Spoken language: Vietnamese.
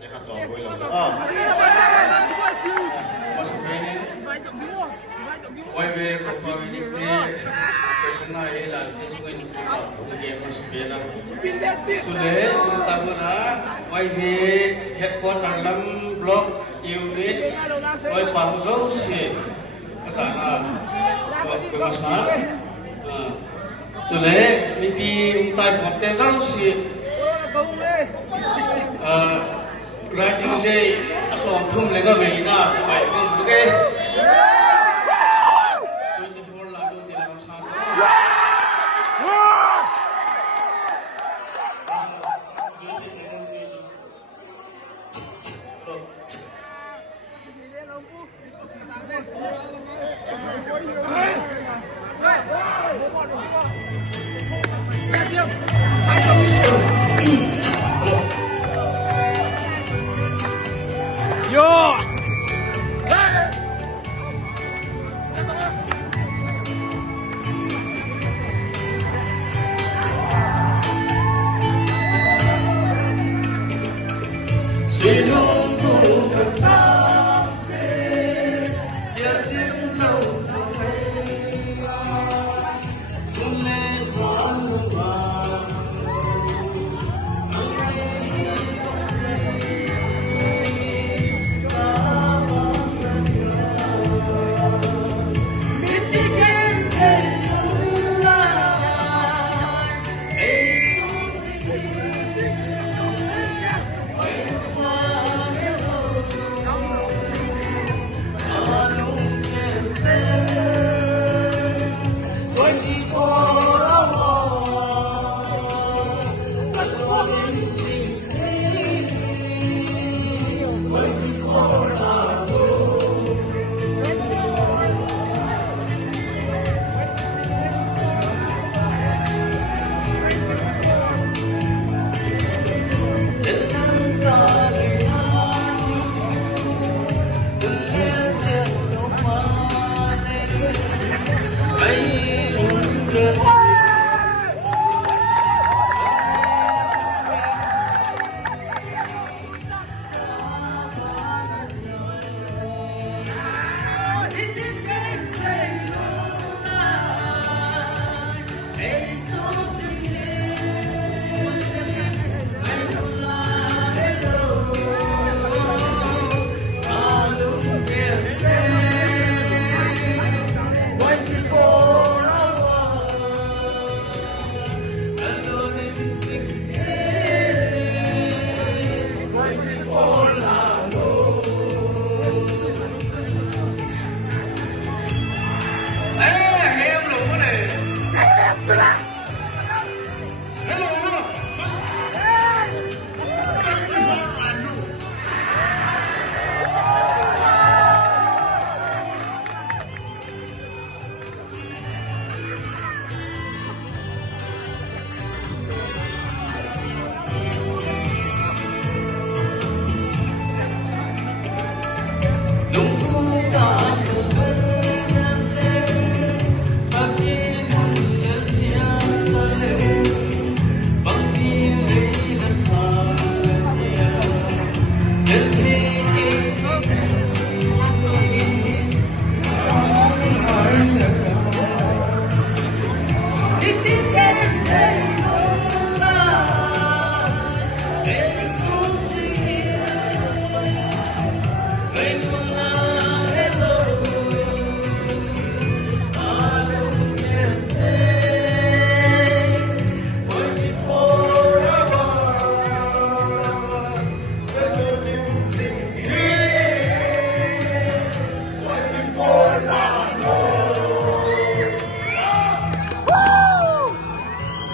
để hạt trò vui lòng mà sự này quay về cuộc đời những cái sống này là cái chúng mình kịp vào thực hiện mà sự kiện là chủ lễ chúng ta vừa đã quay về headquarter lâm block unit quay bảo dấu xì cái sản là cái mà sản chủ lễ mình đi tại phòng tế dấu xì ra chừng đây asal thum lên cái về na chụp ảnh cũng được 24 là đôi tiền làm sao đó